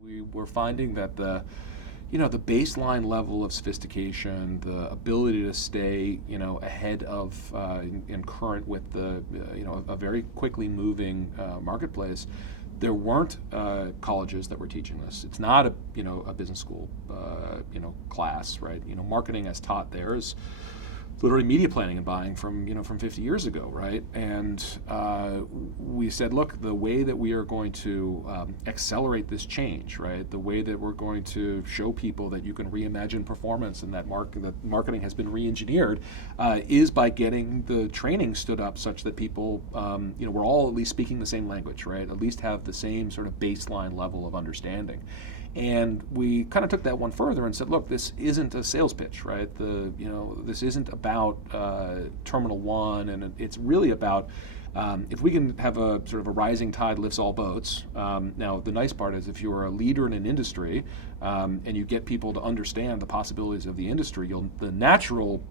We were finding that the baseline level of sophistication, the ability to stay, ahead of and current with the, a very quickly moving marketplace. There weren't colleges that were teaching this. It's not a business school, class, right? Marketing as taught there is literally media planning and buying from 50 years ago, right? And we said, look, the way that we are going to accelerate this change, right? The way that we're going to show people that you can reimagine performance and that marketing has been re-engineered is by getting the training stood up such that people, we're all at least speaking the same language, right? At least have the same sort of baseline level of understanding. And we kind of took that one further and said, look, this isn't a sales pitch, right? This isn't about Terminal One, and it's really about if we can have a sort of a rising tide lifts all boats. Now, the nice part is if you're a leader in an industry and you get people to understand the possibilities of the industry, the natural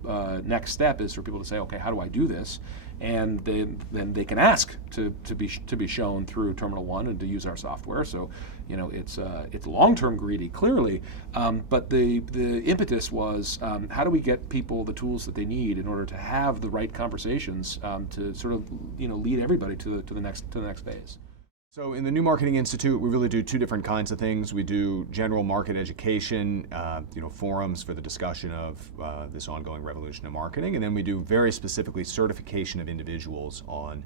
next step is for people to say, okay, how do I do this? And then they can ask to be shown through Terminal One and to use our software. So, it's long-term greedy, clearly, but the impetus was how do we get people the tools that they need in order to have the right conversations to sort of lead everybody to the next phase. So in the New Marketing Institute, we really do two different kinds of things. We do general market education, forums for the discussion of this ongoing revolution in marketing, and then we do very specifically certification of individuals on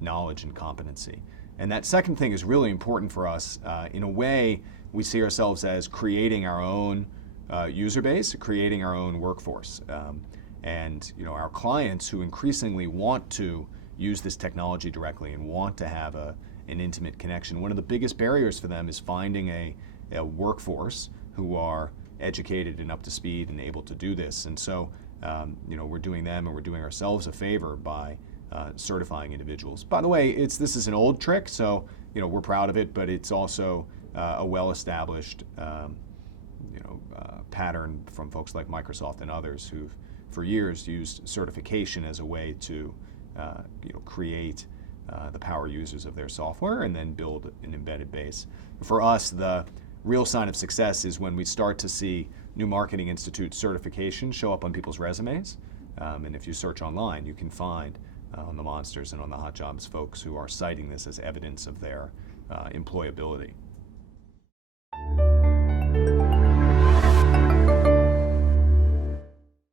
knowledge and competency. And that second thing is really important for us. In a way, we see ourselves as creating our own user base, creating our own workforce. And our clients who increasingly want to use this technology directly and want to have an intimate connection. One of the biggest barriers for them is finding a workforce who are educated and up to speed and able to do this. And so, we're doing them and we're doing ourselves a favor by certifying individuals. By the way, this is an old trick, so we're proud of it, but it's also a well-established pattern from folks like Microsoft and others who've for years used certification as a way to create the power users of their software and then build an embedded base. For us, the real sign of success is when we start to see New Marketing Institute certification show up on people's resumes. And if you search online, you can find on the Monsters and on the Hot Jobs folks who are citing this as evidence of their employability.